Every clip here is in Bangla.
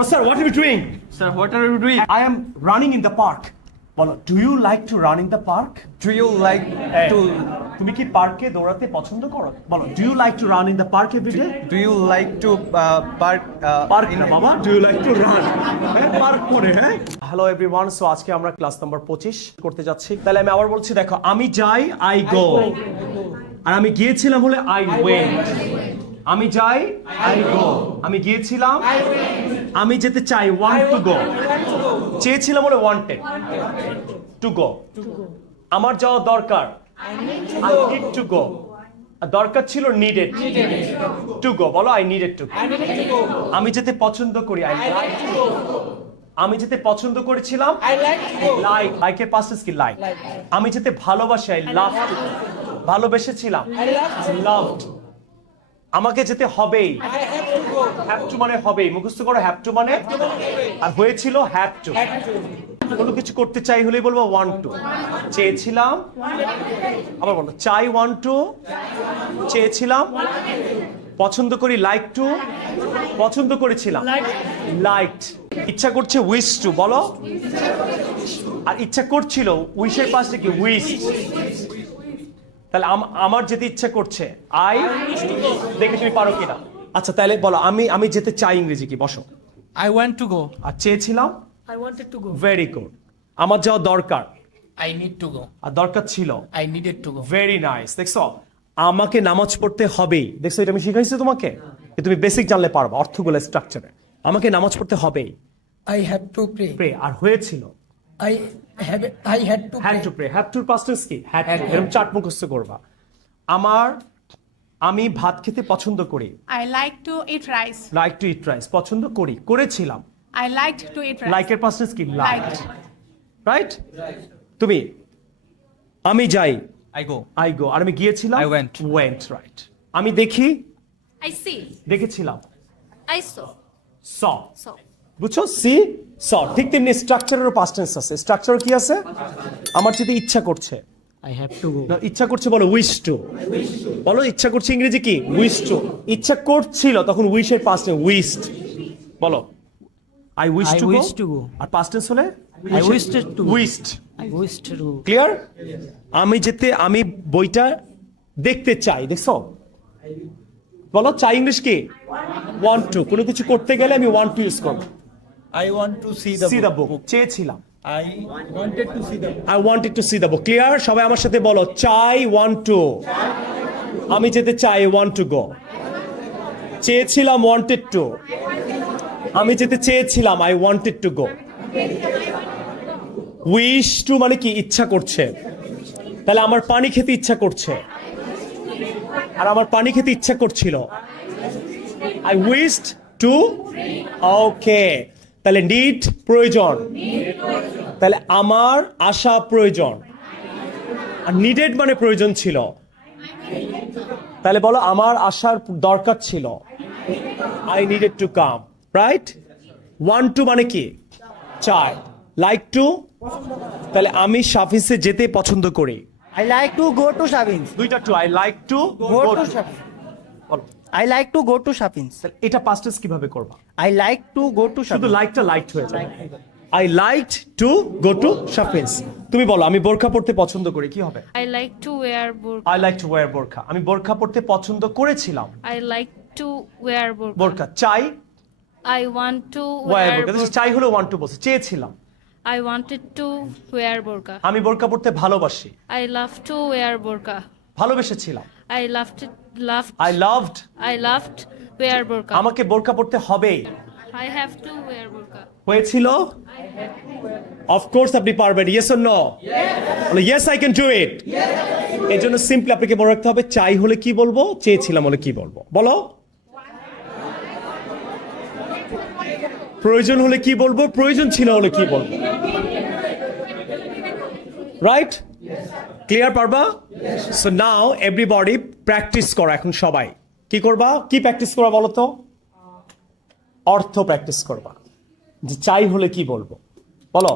Oh, sir, what are you doing? Sir, what are you doing? I am running in the park. বলো, do you like to run in the park? Do you like to তুমি কি পার্কে দৌড়াতে পছন্দ করো? বলো, do you like to run in the park every day? do you like to park park না বাবা, do you like to run? Park করে, হ্যাঁ? হ্যালো এভরিওয়ান, সো আজকে আমরা ক্লাস নাম্বার 25 করতে যাচ্ছি। তাহলে আমি আবার বলছি, দেখো, আমি যাই, I go, আর আমি গিয়েছিলাম হলে I went। আমি যাই, I go, আমি গিয়েছিলাম, আমি যেতে চাই, want to go, চেয়েছিলাম হলে wanted, to go, আমার যাওয়া দরকার, I need to go, আর দরকার ছিল needed, to go, বলো I needed to go, আমি যেতে পছন্দ করি, I like to go, আমি যেতে পছন্দ করেছিলাম, I like এর past tense কি like, আমি যেতে ভালোবাসি, I love to, ভালোবেসেছিলাম, I loved, আমাকে যেতে হবেই, হ্যাভ টু মানে হবেই, মুখস্থ করো, হ্যাভ টু মানে, আর হয়েছিল হ্যাভ টু। কোনো কিছু করতে চাই হলেই বলবো ওয়ান্ট টু, চেয়েছিলাম, আবার বলো চাই, ওয়ান্ট টু, চেয়েছিলাম, পছন্দ করি, লাইক টু, পছন্দ করেছিলাম, লাইকড, ইচ্ছা করছে, উইশ টু, বলো, আর ইচ্ছা করছিল, উইশের পাশে কি, উইশড। তাহলে আমার যেতে ইচ্ছা করছে, আই, দেখে তুমি পারো কিনা। আচ্ছা তাহলে বলো, আমি যেতে চাই ইংরেজি কি, বসো। I want to go. আর চেয়েছিলাম, I wanted to go. Very good. আমার যাওয়া দরকার, I need to go. আর দরকার ছিল, I needed to go. Very nice. দেখছো, আমাকে নামাজ পড়তে হবেই, দেখছো এটা আমি শিখাইছি তোমাকে, তুমি বেসিক জানলে পারবা অর্থগুলো, স্ট্রাকচারে। আমাকে নামাজ পড়তে হবেই, I have to pray. Pray, আর হয়েছিল, I had to had pray. To pray, have টুর পাস্ট টেন্স কি, হ্যাড টু, Had এরকম চার্ট মুখস্থ করবা। আমি ভাত খেতে পছন্দ করি, I like to eat rice. Like to eat rice, পছন্দ করি, করেছিলাম, I liked to eat rice. লাইকের পাস্ট টেন্স কি, লাইক, Liked. রাইট? তুমি, আমি যাই, I go. আই গো, আর আমি গিয়েছিলাম, I went. Went, right. আমি দেখি, I see. দেখেছিলাম, I saw. Saw, Saw. বুঝছো, সি, স। ঠিক তেমনি স্ট্রাকচারেরও পাস্ট টেন্স আছে। স্ট্রাকচার কি আছে? আমার যেতে ইচ্ছা করছে, I have to go. না, ইচ্ছা করছে বলো উইশ টু, বলো ইচ্ছা করছে ইংরেজি কি, উইশ টু। ইচ্ছা করছিল তখন উইশের পাস্ট টেন্স উইশড, বলো আই উইশ I টু গো, wish to go. আর পাস্ট টেন্স হলে I wished to go. Wished. I wished to go. Clear? আমি বইটা দেখতে চাই, দেখছো, বলো চাই ইংলিশ কি, ওয়ান্ট টু। কোনো কিছু করতে গেলে আমি ওয়ান্ট টু ইউজ করব। I want to see C the book, চেয়েছিলাম, I wanted to see the book. I wanted to see the book. Clear? সবাই আমার সাথে বলো, চাই, ওয়ান্ট টু, আমি যেতে চাই, ওয়ান্ট টু গো, চেয়েছিলাম, ওয়ান্টেড টু, আমি যেতে চেয়েছিলাম, I wanted to go. Wish to মানে কি, ইচ্ছা করছে, তাহলে আমার পানি খেতে ইচ্ছা করছে, আর আমার পানি খেতে ইচ্ছা করছিল, আই উইশড টু, ওকে। তাহলে নিড, প্রয়োজন, তাহলে আমার আশা প্রয়োজন, আর নিডেড মানে প্রয়োজন ছিল, তাহলে বলো আমার আসার দরকার ছিল, I needed to come, right? Want to মানে কি, চাই, লাইক টু, তাহলে আমি সাফিসে যেতে পছন্দ করি, I like to go to shopping. দুইটা to, I like to Go to shopping. বলো, I like to go to shopping. তাহলে এটা পাস্ট টেন্স কিভাবে করবা? I like to go to শুধু shopping. লাইকটা লাইকড হয়ে যায়, I liked to go to shoppings. তুমি বলো, আমি বোরখা পড়তে পছন্দ করি, কি হবে? I like to wear burqa. I like two wire বোরখা, আমি বোরখা পড়তে পছন্দ করেছিলাম, I like to wear burqa. বোরখা, চাই, I want to wear wear burqa, burqa. চাই হলো ওয়ান্ট টু বলছে, চেয়েছিলাম, I wanted to wear burqa. আমি বোরখা পড়তে ভালোবাসি, I love to wear burqa. ভালোবেসেছিলাম, I loved I loved, I loved wear burqa. আমাকে বোরখা পড়তে হবেই, I have to wear burqa. হয়েছিল, অফকোর্স আপনি পারবেন, ইয়েস অর নো? বলো yes I can do it. এর জন্য সিম্পলি আপনাকে মনে রাখতে হবে, চাই হলে কি বলবো, চেয়েছিলাম হলে কি বলবো, বলো। প্রয়োজন হলে কি বলবো, প্রয়োজন ছিল হলে কি বলবো, রাইট? ক্লিয়ার? পারবা? সো নাও এভরিবডি প্র্যাকটিস করো। এখন সবাই কি করবা, কি প্র্যাকটিস করবা বলো তো? অর্থ প্র্যাকটিস করবা, যে চাই হলে কি বলবো, বলো।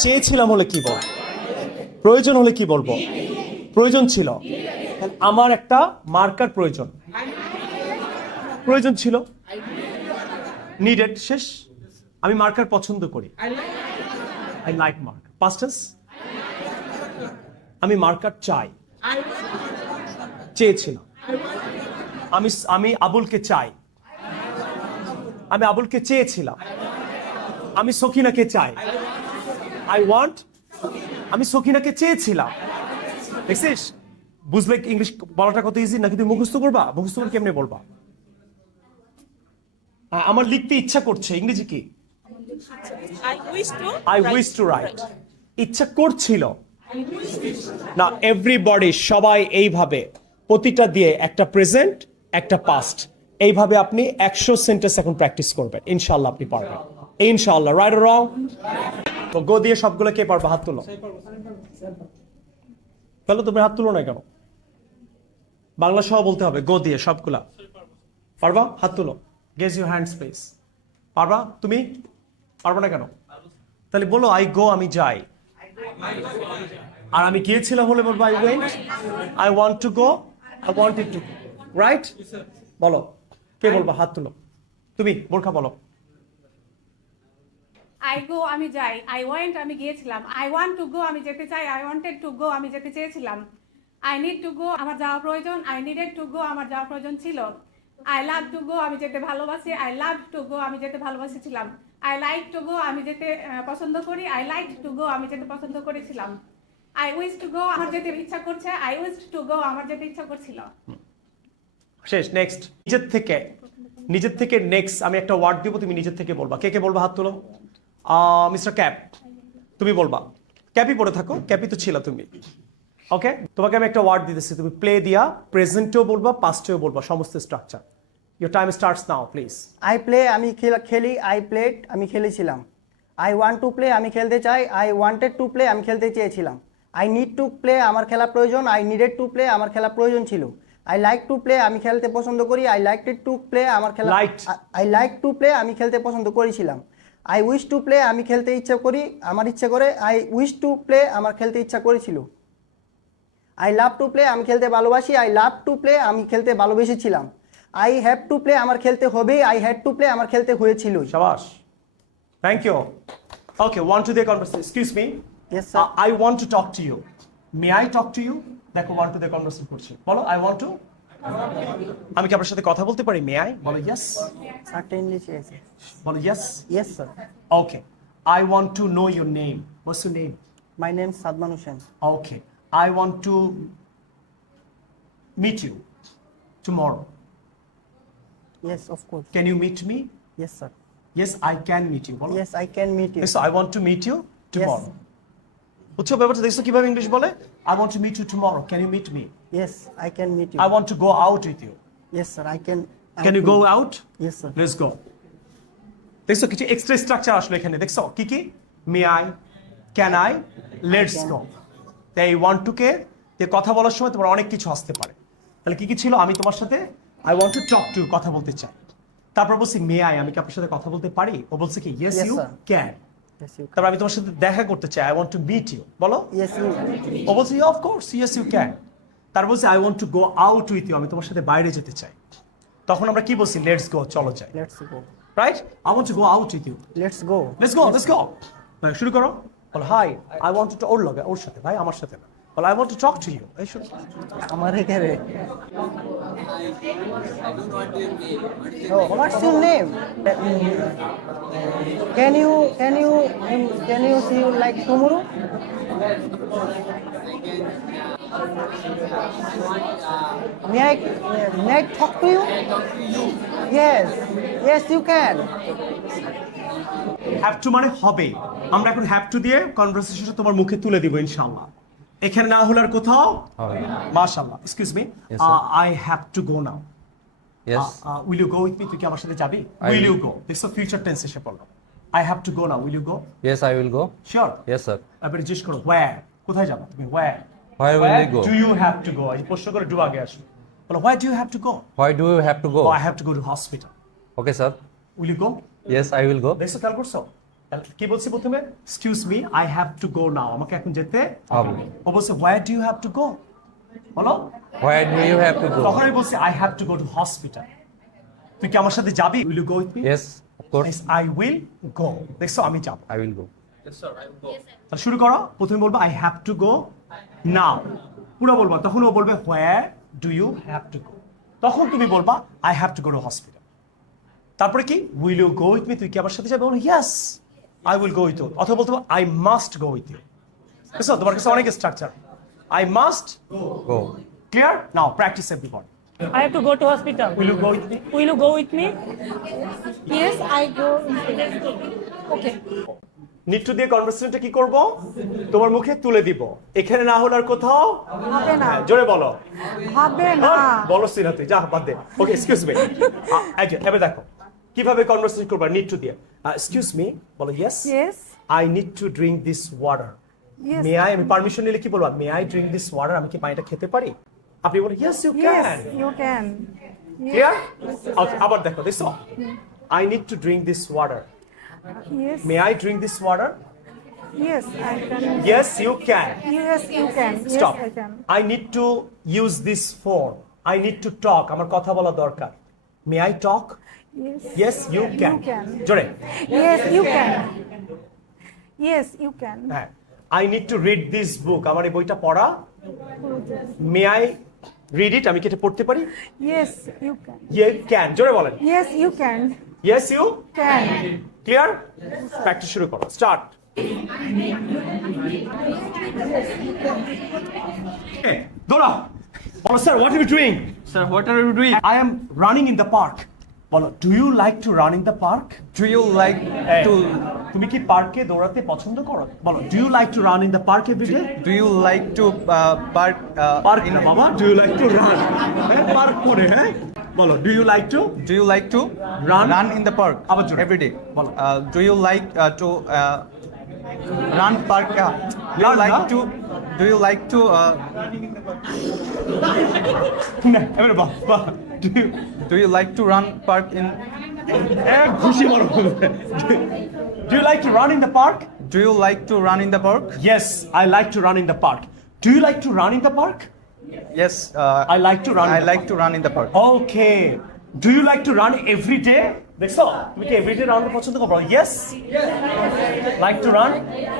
চেয়েছিলাম হলে কি বলবো, প্রয়োজন হলে কি বলবো, প্রয়োজন ছিল, আমার একটা মার্কার প্রয়োজন ছিল, নিডেড শেষ। আমি মার্কার পছন্দ করি, I like mark. Past tense, আমি মার্কার চাই, চেয়েছিলাম। আমি আবুলকে চাই, আমি আবুলকে চেয়েছিলাম। আমি সকিনাকে চাই, আই ওয়ান্ট। আমি সকিনাকে চেয়েছিলাম। দেখছিস বুঝলে ইংলিশ বলাটা কত ইজি? নাকি তুমি মুখস্থ করবা? মুখস্থ করে কেমনে বলবা? আমার লিখতে ইচ্ছা করছে, ইংরেজি কি? I wish to right. ইচ্ছা করছিল না। এভরিবডি, সবাই এইভাবে প্রতিটা দিয়ে একটা প্রেজেন্ট একটা পাস্ট, এইভাবে আপনি 100 সেন্টেন্স এখন প্র্যাকটিস করবেন, ইনশাআল্লাহ আপনি পারবেন ইনশাআল্লাহ। Right or wrong? তো গো দিয়ে সবগুলো কে পারবে? হাত তুলো। তাহলে তুমি হাত তুলো না কেন? বাংলা সহ বলতে হবে, গো দিয়ে সবগুলা পারবা? হাত তুলো। Gauge your hands please. পারবা? তুমি পারবা না কেন? তাহলে বলো আই গো, আমি যাই। আর আমি গিয়েছিলাম হলে বলবো I went. I want to go, I wanted to go. Right? বলো, কে বলবা? হাত তুলো। তুমি বোরখা বলো। আই গো, আমি যাই। আই ওয়েন্ট, আমি গিয়েছিলাম। আই ওয়ান্ট টু গো, আমি যেতে চাই। আই ওয়ান্টেড টু গো, আমি যেতে চেয়েছিলাম। আই নিড টু গো, আমার যাওয়া প্রয়োজন। আই নিডেড টু গো, আমার যাওয়া প্রয়োজন ছিল। আই লাভ টু গো, আমি যেতে ভালোবাসি। আই লাভ টু গো, আমি যেতে ভালোবাসিছিলাম। আই লাইক টু গো, আমি যেতে পছন্দ করি। আই লাইক টু গো, আমি যেতে পছন্দ করেছিলাম। আই উইশ টু গো, আমার যেতে ইচ্ছা করছে। আই উইশ টু গো, আমার যেতে ইচ্ছা করছিল। শেষ। নেক্সট। নিজের থেকে নেক্সট আমি একটা ওয়ার্ড দিব, তুমি নিজের থেকে বলবা। কে কে বলবা? হাত তুলো। মিস্টার ক্যাপ, তুমি বলবা। ক্যাপই পড়ে থাকো, ক্যাপই তো ছিল তুমি। ওকে, তোমাকে আমি একটা ওয়ার্ড দিতেছি, তুমি প্লে দিয়া প্রেজেন্টেও বলবা, পাস্টেও বলবা, সমস্ত structure. Your time starts now please. I play, আমি খেলি। আই প্লেড, আমি খেলেছিলাম। আই ওয়ান্ট টু প্লে, আমি খেলতে চাই। আই ওয়ান্টেড টু প্লে, আমি খেলতে চেয়েছিলাম। আই নিড টু প্লে, আমার খেলা প্রয়োজন। আই নিডেড টু প্লে, আমার খেলা প্রয়োজন ছিল। আই লাইক টু প্লে, আমি খেলতে পছন্দ করি। আই লাইকটেড টু প্লে, আমার খেলা। আই লাইক টু প্লে, আমি খেলতে পছন্দ করেছিলাম। আই উইশ টু প্লে, আমি খেলতে ইচ্ছা করি, আমার ইচ্ছে করে। আই উইশ টু প্লে, আমার খেলতে ইচ্ছা করেছিল। আই লাভ টু প্লে, আমি খেলতে ভালোবাসি। আই লাভ টু প্লে, আমি খেলতে ভালোবেসেছিলাম। আই হ্যাভ টু প্লে, আমার খেলতে হবে। আই হ্যাড টু প্লে, আমার খেলতে হয়েছিল। শাবাশ, thank you. Okay, one to the conversation. Excuse me, Yes, sir. I want to talk to you. May I talk to you? দেখো, ওয়ান টু দ্য কনভারসেশন করছি। বলো আই ওয়ান্ট টু। আমি কি আপনার সাথে কথা বলতে পারি? May I? বলো ইয়েস। Certainly, yes. বলো yes. Yes, sir. Okay. I want to know your name. What's your name? My name is Sadman Hussain. Okay. I want to meet you tomorrow. Yes, of course. Can you meet me? Yes, sir. Yes, I can meet you. বলো। Yes, I can meet you. Yes, I want to meet you tomorrow. Yes. বুঝছো ব্যাপারটা? দেখছো কিভাবে ইংলিশ বলে? I want to meet you tomorrow. Can you meet me? Yes, I can meet you. I want to go out with you. Yes, sir. I can. Can you go out? Yes, sir. Let's go. দেখছো কিছু এক্সট্রা স্ট্রাকচার আসলো এখানে। দেখছো কি কি? May I, can I, let's go. তাই ওয়ান্ট টু কে দিয়ে কথা বলার সময় তোমার অনেক কিছু আসতে পারে। তাহলে কি কি ছিল? আমি তোমার সাথে I want to talk two, কথা বলতে চাই। তারপর বলছি মে আই, আমি কি আপনার সাথে কথা বলতে পারি? ও বলছে কি yes Yes, you sir. Can. Yes, you can. তারপর আমি তোমার সাথে দেখা করতে চাই, I want to meet you. বলো। Yes, you. ও বলছে of course, yes you can. তারপর বলছে I want to go out with you, আমি তোমার সাথে বাইরে যেতে চাই। তখন আমরা কি বলছি? লেটস গো, চলো যাই। Let's go. Right? I want to go out with you. Let's go. Let's go. শুরু করো। বলো হাই, আই ওয়ান্ট টু, ওর লগে, ওর সাথে, ভাই আমার সাথে না। বলো I want to talk to you. এই শুরু। আমার এখানে। Oh, what's your name? Can you see you like tomorrow? May I talk to you? Yes, you can. Have to মানে হবে। আমরা এখন হ্যাভ টু দিয়ে কনভারসেশন তোমার মুখে তুলে দিব ইনশাআল্লাহ। এখানে না হলে আর কোথাও মাশাআল্লাহ। Excuse me, I have to go now. Yes. Will you go with me? তুই কি আমার সাথে যাবি? Will you go? দেখছো ফিউচার টেন্স এসে পড়লো। I have to go now, will you go? Yes, I will go. Sure? Yes, sir. এবারে জিজ্ঞেস করো হোয়ার, কোথায় যাবা তুমি? Where Where will we go? Do you have to go? এই প্রশ্ন করে ডু আগে আসবে। বলো হোয়ার do you have to go? Why do you have to go? ও I have to go to hospital. Okay, sir. Will you go? Yes, I will go. দেখছো খেয়াল করছো? কি বলছি প্রথমে? Excuse me, I have to go now, আমাকে এখন যেতে হবে। ও বলছে where do you have to go? বলো। Where do you have to তখন go? আমি বলছি I have to go to hospital. তুই কি আমার সাথে যাবি? Will you go with me? Yes, Of course, I will go. দেখছো আমি যাব। I will go. তাহলে শুরু করো। প্রথমে বলবো I have to go now, পুরো বলবো। তখন ও বলবে where do you have to go. তখন তুমি বলবা I have to go to hospital. তারপরে কি will you go with me, তুই কি আমার সাথে যাবে? বলো yes I will go with you. অথবা বলতে I must go with you. বুঝছো, তোমার কাছে অনেক structure. I must Go. Clear. Now practice everybody. I have to go to hospital. Will you go with me? Will you go with me? Yes, I go. Okay. Need to দিয়ে কনভারসেশনটা কি করব? তোমার মুখে তুলে দিব। এখানে না হলে আর কোথাও হবে না। হ্যাঁ, জোরে বলো। হবে না। বলো সিনা তুই যা বাদ দে। Okay excuse me. এবার দেখো কিভাবে কনভারসেশন করবা নিড টু দিয়ে। এক্সকিউজ মি বলো yes Yes. I need to drink this water. Yes. May I, আমি পারমিশন নিলে কি বলবো? May I drink this water, আমি কি পানিটা খেতে পারি? আপনি বলো yes you can. Yes, you can. Clear? আবার দেখো this I need to drink this water. Yes. May I drink this water? Yes, I can. Yes you can. Yes, you can. Stop. Yes, I can. I need to use this phone. I need to talk, আমার কথা বলা দরকার। May I talk? Yes. Yes you can. can. জোরে। Yes, you can. Yes, you can. হ্যাঁ। I need to read this book, আমার এই বইটা পড়া। মে আই রিড ইট, আমি কি এটা পড়তে পারি? Yes, you can. You can. জোরে বলেন। Yes, you can. Yes you Can. Clear. Practice শুরু করো। স্টার্ট। দৌড়াও। বলো sir what are you doing? Sir, what are you doing? I am running in the park. বলো do you like to run in the park? Do you like to? তুমি কি পার্কে দৌড়াতে পছন্দ করো? বলো do you like to run in the park every day? Do you like to park? Park না বাবা, do you like to run? হ্যাঁ পার্ক করে। হ্যাঁ বলো do you like to Do you like to Run? in the park আবার জোরে। every day? বলো। Do you like to run park? Do you Run, like না? to? Do you like to? না এবারে বাহ Do you like to run park in? এক খুশি বলো। Do you like to run in the park? Do you like to run in the park? Yes, I like to run in the park. Do you like to run in the park? Yes. I like to run in I the like park. to run in the park. Okay. Do you like to run every day? দেখছো তুমি কি এভরিডে রান পছন্দ করো? Yes. Like to run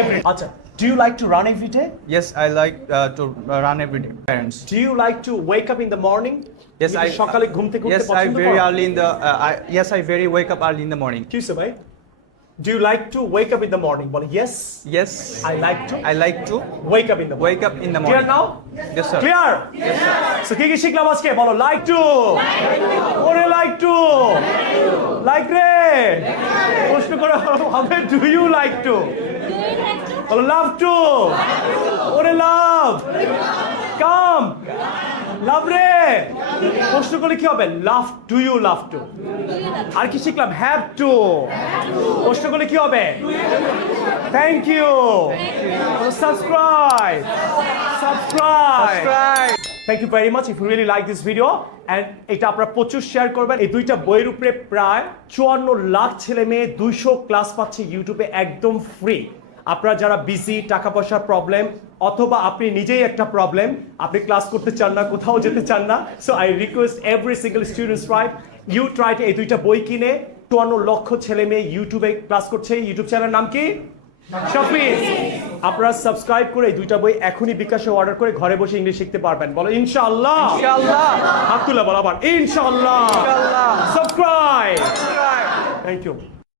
every day. আচ্ছা, do you like to run every day? Yes, I like to run every day. Parents. Do you like to wake up in the morning? Yes, তুমি কি সকালে ঘুম থেকে উঠতে Yes, I পছন্দ very করো? early in the. Yes, I very wake up early in the morning. কি হইছে ভাই? Do you like to wake up in the morning? বলো yes. Yes, I like to I like to wake up in the morning. wake up in the Clear morning. now? Yes, sir. Clear? Yes, sir. So কি কি শিখলাম আজকে? বলো like to. ওরে like to. Like রে। প্রশ্ন করা হবে do you like to? বলো love to. ওরে love. Come. Love রে। প্রশ্ন করলে কি হবে? Love, do you love to? আর কি শিখলাম? Have to. প্রশ্ন করলে কি হবে? Thank you. Subscribe. Thank you very much if you really like this video and এটা আপনারা প্রচুর শেয়ার করবেন। এই দুইটা বইয়ের উপরে প্রায় 54 লাখ ছেলে মেয়ে 200 ক্লাস পাচ্ছে ইউটিউবে একদম ফ্রি। আপনারা যারা বিজি, টাকা পয়সার প্রবলেম অথবা আপনি নিজেই একটা প্রবলেম, আপনি ক্লাস করতে চান না, কোথাও যেতে চান না, so I request every single students you try এই দুইটা বই কিনে 54 লক্ষ ছেলে মেয়ে ইউটিউবে ক্লাস করছে। ইউটিউব চ্যানেলের নাম কি? শফিজ। আপনারা সাবস্ক্রাইব করে এই দুইটা বই এখনই বিকাশে অর্ডার করে ঘরে বসে ইংলিশ শিখতে পারবেন। বলো ইনশাআল্লাহ। Inshallah. হাত তুলে বলো আবার ইনশাআল্লাহ। Inshallah. সাবস্ক্রাইব। Thank you.